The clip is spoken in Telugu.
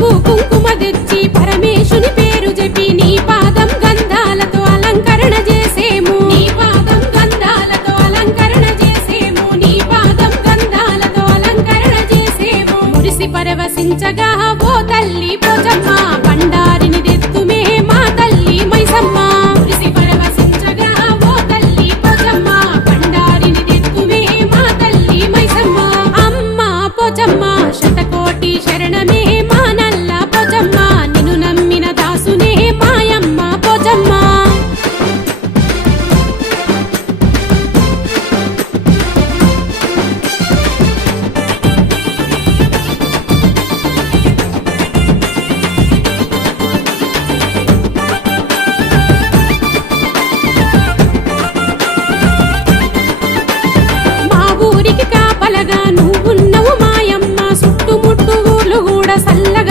పసుపు కుంకుమ తెచ్చి పరమేశుని పేరు చెప్పి నీ పాదం గంధాలతో అలంకరణ చేసేము నీ పాదం గంధాలతో అలంకరణ చేసేము నీ పాదం గంధాలతో అలంకరణ చేసేము మురిసి పరవశించగా ఓ తల్లి పోచమ్మ